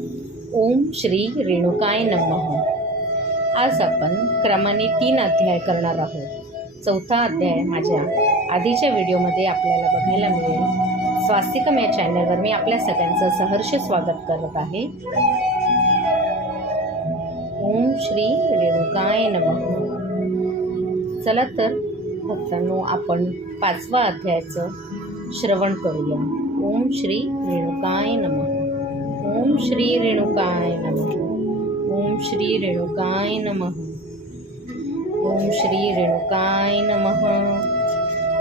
ओम श्री रेणुकाय नमः। आज आपण क्रमाने 3 अध्याय करणार आहोत। चौथा अध्याय माझ्या आधीच्या व्हिडिओमध्ये आपल्याला बघायला मिळेल। स्वास्तिकम या चॅनलवर मी आपल्या सगळ्यांचं सहर्ष स्वागत करत आहे। ओम श्री रेणुकाय नमः। चला तर भक्तांनो, आपण 5व्या अध्यायाचं श्रवण करूया। ओम श्री रेणुकाय नमः। ओम श्री रेणुकाय नमः। ओम श्री रेणुकाय नमः। ओम श्री रेणुकाय नमः।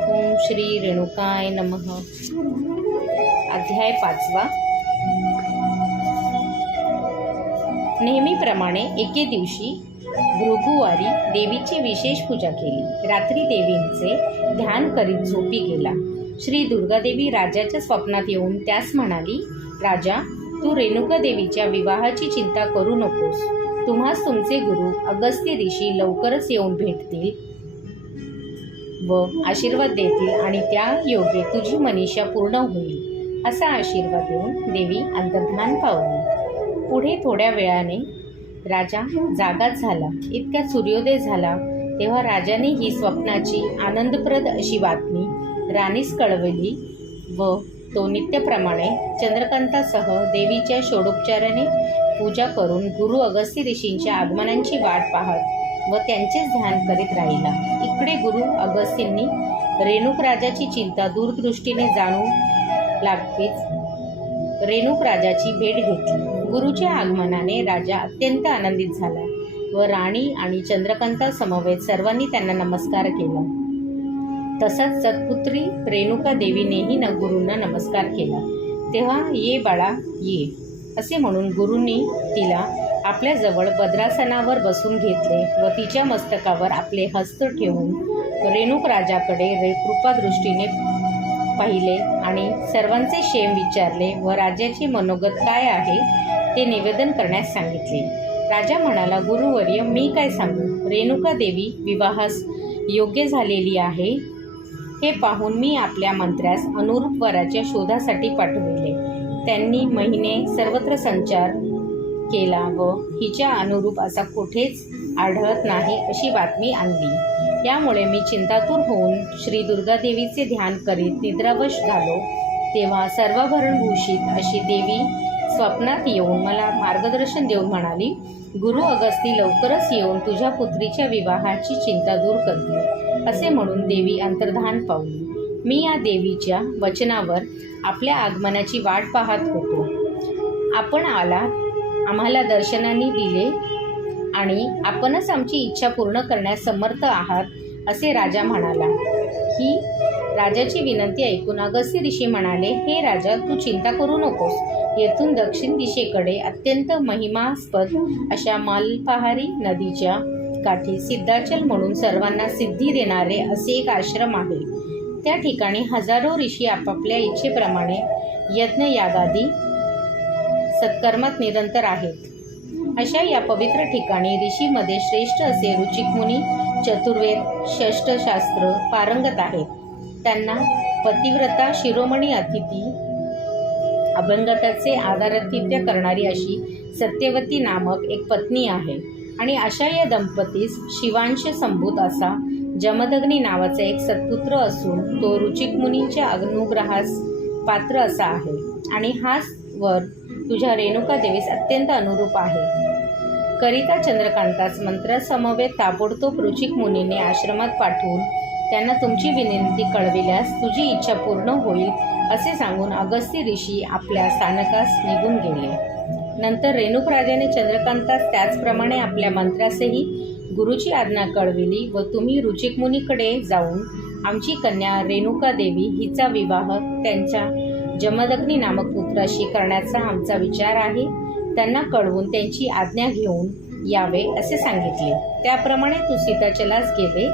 ओम श्री रेणुकाय नमः। अध्याय 5वा। नेहमीप्रमाणे एके दिवशी भृगुवारी देवीची विशेष पूजा केली। रात्री देवींचे ध्यान करीत झोपी गेला। श्री दुर्गादेवी राजाच्या स्वप्नात येऊन त्यास म्हणाली, राजा, तू रेणुका देवीच्या विवाहाची चिंता करू नकोस। तुम्हास तुमचे गुरु अगस्त्य ऋषी लवकरच येऊन भेटतील व आशीर्वाद देतील आणि त्या योगे तुझी मनीषा पूर्ण होईल। असा आशीर्वाद देऊन देवी अंतर्धान पावली। पुढे थोड्या वेळाने राजा जागाच झाला। इतक्यात सूर्योदय झाला। तेव्हा राजाने ही स्वप्नाची आनंदप्रद अशी बातमी राणीस कळवली व तो नित्यप्रमाणे चंद्रकांतासह देवीच्या षोडोपचाराने पूजा करून गुरु अगस्त्य ऋषींच्या आगमनाची वाट पाहत व त्यांचेच ध्यान करीत राहिला। इकडे गुरु अगस्त्यांनी रेणुक राजाची चिंता दूरदृष्टीने जाणू लागतेच रेणुक राजाची भेट घेतली। गुरुच्या आगमनाने राजा अत्यंत आनंदित झाला व राणी आणि चंद्रकांता समवेत सर्वांनी त्यांना नमस्कार केला। तसाच सत्पुत्री रेणुका देवीनेही गुरूंना नमस्कार केला। तेव्हा ये बाळा ये असे म्हणून गुरूंनी तिला आपल्याजवळ भद्रासनावर बसून घेतले व तिच्या मस्तकावर आपले हस्त ठेवून रेणुक राजाकडे कृपादृष्टीने पाहिले आणि सर्वांचे क्षेम विचारले व राजाचे मनोगत काय आहे ते निवेदन करण्यास सांगितले। राजा म्हणाला, गुरुवर्य, मी काय सांगू? रेणुका देवी विवाहास योग्य झालेली आहे हे पाहून मी आपल्या मंत्र्यास अनुरूप वराच्या शोधासाठी पाठविले। त्यांनी महिने सर्वत्र संचार केला व हिच्या अनुरूप असा कुठेच आढळत नाही अशी बातमी आणली। यामुळे मी चिंतातूर होऊन श्री दुर्गादेवीचे ध्यान करीत निद्रावश झालो। तेव्हा सर्वाभरणभूषित अशी देवी स्वप्नात येऊन मला मार्गदर्शन देऊन म्हणाली, गुरु अगस्ती लवकरच येऊन तुझ्या पुत्रीच्या विवाहाची चिंता दूर करतील। असे म्हणून देवी अंतर्धान पावली। मी या देवीच्या वचनावर आपल्या आगमनाची वाट पाहत होतो। आपण आम्हाला दर्शनाने दिले आणि आपणच आमची इच्छा पूर्ण करण्यास समर्थ आहात असे राजा म्हणाला। ही राजाची विनंती ऐकून अगस्त्य ऋषी म्हणाले, हे राजा, तू चिंता करू नकोस। येथून दक्षिण दिशेकडे अत्यंत महिमास्पद अशा मालपहारी नदीच्या काठी सिद्धाचल म्हणून सर्वांना सिद्धी देणारे असे एक आश्रम आहे। त्या ठिकाणी हजारो ऋषी आपापल्या इच्छेप्रमाणे यज्ञ यागादी सत्कर्मात निरंतर आहेत। अशा या पवित्र ठिकाणी ऋषीमध्ये श्रेष्ठ असे रुचिकमुनी चतुर्वेद षष्ठशास्त्र पारंगत आहेत। त्यांना पतिव्रता शिरोमणी अतिथी अभंगताचे आदरातिथ्य करणारी अशी सत्यवती नामक एक पत्नी आहे आणि अशा या दंपतीस शिवांश संभूत असा जमदग्नी नावाचा एक सत्पुत्र असून तो रुचिकमुनींच्या अनुग्रहास पात्र असा आहे आणि हाच वर तुझ्या रेणुका देवीस अत्यंत अनुरूप आहे। करिता चंद्रकांतास मंत्रासमवेत ताबडतोब रुचिकमुनीने आश्रमात पाठवून त्यांना तुमची विनंती कळविल्यास तुझी इच्छा पूर्ण होईल असे सांगून अगस्त्य ऋषी आपल्या स्थानकास निघून गेले। नंतर रेणुक राजाने चंद्रकांतास त्याचप्रमाणे आपल्या मंत्र्यासही गुरुची आज्ञा कळविली व तुम्ही रुचिकमुनीकडे जाऊन आमची कन्या रेणुका देवी हिचा विवाह त्यांच्या जमदग्नी नामक पुत्राशी करण्याचा आमचा विचार आहे। त्यांना कळवून त्यांची आज्ञा घेऊन यावे असे सांगितले। त्याप्रमाणे तू सीताचलास गेले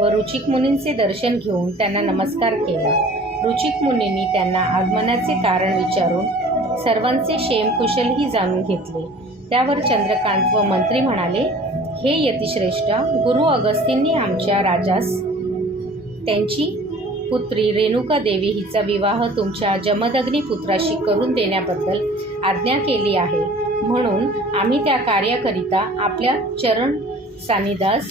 व रुचिकमुनींचे दर्शन घेऊन त्यांना नमस्कार केला। रुचिकमुनींनी त्यांना आगमनाचे कारण विचारून सर्वांचे क्षेमकुशलही जाणून घेतले। त्यावर चंद्रकांत व मंत्री म्हणाले, हे यतिश्रेष्ठ, गुरु अगस्तींनी आमच्या राजास त्यांची पुत्री रेणुका देवी हिचा विवाह तुमच्या जमदग्नी पुत्राशी करून देण्याबद्दल आज्ञा केली आहे म्हणून आम्ही त्या कार्याकरिता आपल्या चरण सानिध्यास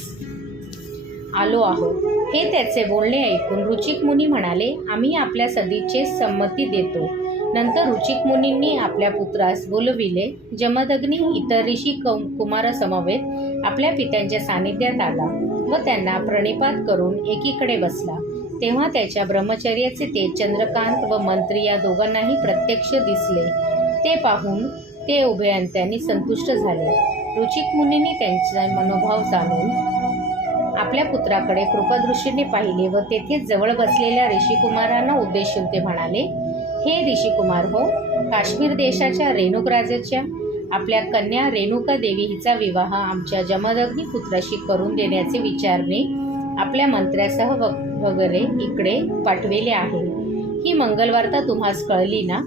आलो आहोत. हे त्याचे बोलणे ऐकून रुचिक मुनी म्हणाले, आम्ही आपल्या सदिच्छेस संमती देतो. नंतर रुचिक मुनींनी आपल्या पुत्रास बोलविले. जमदग्नी इतर ऋषी कुमारासमवेत आपल्या पित्यांच्या सानिध्यात आला व त्यांना प्रणिपात करून एकीकडे बसला. तेव्हा त्याच्या ब्रह्मचर्याचे तेज चंद्रकांत व मंत्री या दोघांनाही प्रत्यक्ष दिसले. ते पाहून ते उभयंत्यांनी संतुष्ट झाले. रुचिक मुनींनी त्यांचा मनोभाव जाणून आपल्या पुत्राकडे कृपादृष्टीने पाहिले व तेथेच जवळ बसलेल्या ऋषिकुमारांना उद्देशून ते म्हणाले, हे ऋषिकुमार हो, काश्मीर देशाच्या रेणुक राजाच्या आपल्या कन्या रेणुका देवी हिचा विवाह आमच्या जमदग्नी पुत्राशी करून देण्याचे विचारणे आपल्या मंत्र्यासह वगैरे इकडे पाठविले आहे. ही मंगलवार्ता तुम्हास कळली ना?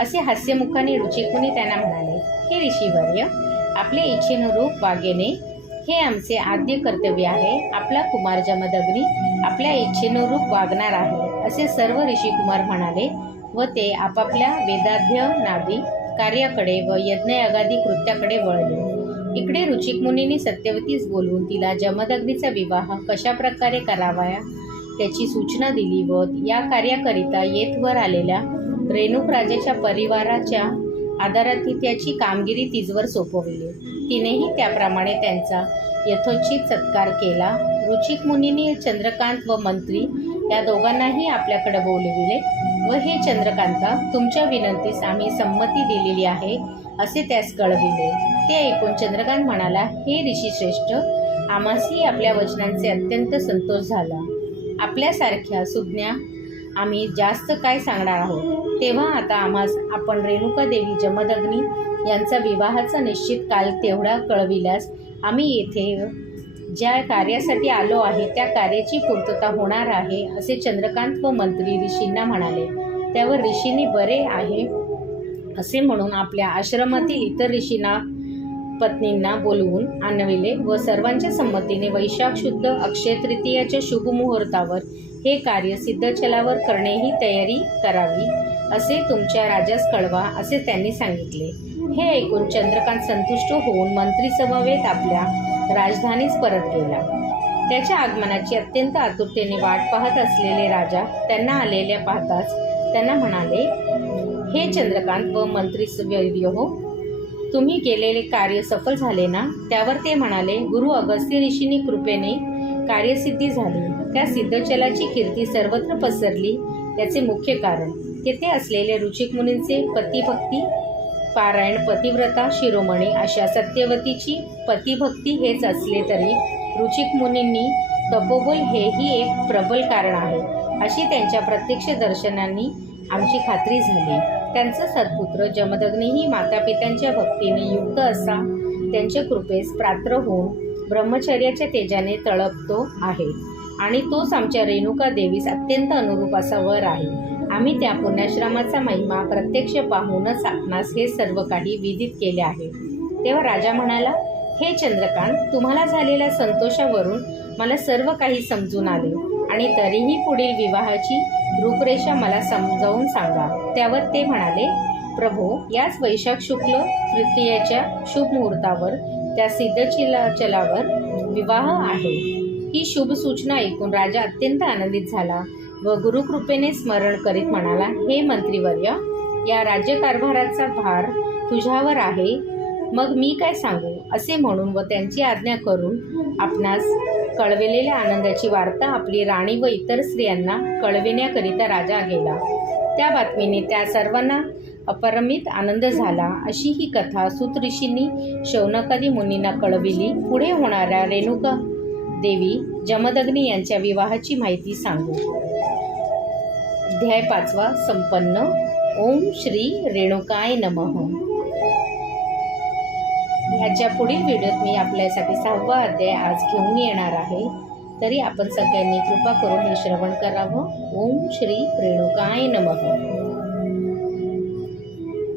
असे हास्यमुखाने रुचिकमुनी त्यांना म्हणाले. हे ऋषीवर्य, आपल्या इच्छेनुरूप वागणे हे आमचे आद्य कर्तव्य आहे. आपला कुमार जमदग्नी आपल्या इच्छेनुरूप वागणार आहे, असे सर्व ऋषिकुमार म्हणाले व ते आपापल्या वेदाध्यनादी कार्याकडे व यज्ञयागादी कृत्याकडे वळले. इकडे रुचिक मुनींनी सत्यवतीस बोलवून तिला जमदग्नीचा विवाह कशा प्रकारे करावाया त्याची सूचना दिली व या कार्याकरिता येथवर आलेल्या रेणुक राजाच्या परिवाराच्या आधारात त्याची कामगिरी तिजवर सोपविली. तिनेही त्याप्रमाणे त्यांचा यथोचित सत्कार केला. रुचिक मुनींनी चंद्रकांत व मंत्री या दोघांनाही आपल्याकडे बोलविले व हे चंद्रकांता, तुमच्या विनंतीस आम्ही संमती दिलेली आहे असे त्यास कळविले. ते ऐकून चंद्रकांत म्हणाला, हे ऋषीश्रेष्ठ, आम्हासही आपल्या वचनांचे अत्यंत संतोष झाला. आपल्यासारख्या सुज्ञा आम्ही जास्त काय सांगणार आहोत. तेव्हा आता आम्हास आपण रेणुका देवी जमदग्नी यांचा विवाहाचा निश्चित काल तेवढा कळविल्यास आम्ही येथे ज्या कार्यासाठी आलो आहे त्या कार्याची पूर्तता होणार आहे, असे चंद्रकांत व मंत्री ऋषींना म्हणाले. त्यावर ऋषींनी बरे आहे असे म्हणून आपल्या आश्रमातील इतर ऋषींना पत्नींना बोलवून आणविले व सर्वांच्या संमतीने वैशाख शुद्ध अक्षय तृतीयाच्या शुभ मुहूर्तावर हे कार्य सिद्धचलावर करण्याची तयारी करावी असे तुमच्या राजास कळवा, असे त्यांनी सांगितले. हे ऐकून चंद्रकांत संतुष्ट होऊन मंत्री समवेत आपल्या राजधानीस परत गेला. त्याच्या आगमनाची अत्यंत आतुरतेने वाट पाहत असलेले राजा त्यांना आलेल्या पाहताच त्यांना म्हणाले, हे चंद्रकांत व मंत्रीवर्य हो, तुम्ही केलेले कार्य सफल झाले ना? त्यावर ते म्हणाले, गुरु अगस्त्य ऋषींनी कृपेने कार्यसिद्धी झाली. त्या सिद्धचलाची कीर्ती सर्वत्र पसरली. याचे मुख्य कारण तेथे असलेले रुचिक मुनींचे पतिभक्ती पारायण पतिव्रता शिरोमणी अशा सत्यवतीची पतिभक्ती हेच असले तरी रुचिक मुनींनी तपोबल हेही एक प्रबल कारण आहे, अशी त्यांच्या प्रत्यक्ष दर्शनांनी आमची खात्री झाली. त्यांचा सत्पुत्र जमदग्नीही मातापित्यांच्या भक्तीने युक्त असा त्यांच्या कृपेस पात्र होऊन ब्रह्मचर्याच्या तेजाने तळपतो आहे आणि तोच आमच्या रेणुका देवीस अत्यंत अनुरूप असा वर आहे. आम्ही त्या पुण्याश्रमाचा महिमा प्रत्यक्ष पाहूनच आपणास हे सर्व काही विदित केले आहे. तेव्हा राजा म्हणाला, हे चंद्रकांत, तुम्हाला झालेल्या संतोषावरून मला सर्व काही समजून आले आणि तरीही पुढील विवाहाची रूपरेषा मला समजावून सांगा. त्यावर ते म्हणाले, प्रभो, याच वैशाख शुक्ल तृतीयेच्या शुभ मुहूर्तावर त्या सिद्धचलावर विवाह आहे. ही शुभ सूचना ऐकून राजा अत्यंत आनंदित झाला व गुरुकृपेने स्मरण करीत म्हणाला, हे मंत्रीवर्य, या राज्यकारभाराचा भार तुझ्यावर आहे, मग मी काय सांगू, असे म्हणून व त्यांची आज्ञा करून आपणास कळविलेल्या आनंदाची वार्ता आपली राणी व इतर स्त्रियांना कळविण्याकरिता राजा गेला. त्या बातमीने त्या सर्वांना अपरमित आनंद झाला. अशी ही कथा सूत ऋषींनी शौनकादी मुनींना कळविली. पुढे होणाऱ्या रेणुका देवी जमदग्नी यांच्या विवाहाची माहिती सांगू. अध्याय 5 संपन्न. ओम श्री रेणुकाय नमः. ह्याच्या पुढील व्हिडिओत मी आपल्यासाठी 6वा अध्याय आज घेऊन येणार आहे. तरी आपण सगळ्यांनी कृपा करून हे श्रवण करावं. ओम श्री रेणुकाय नमः.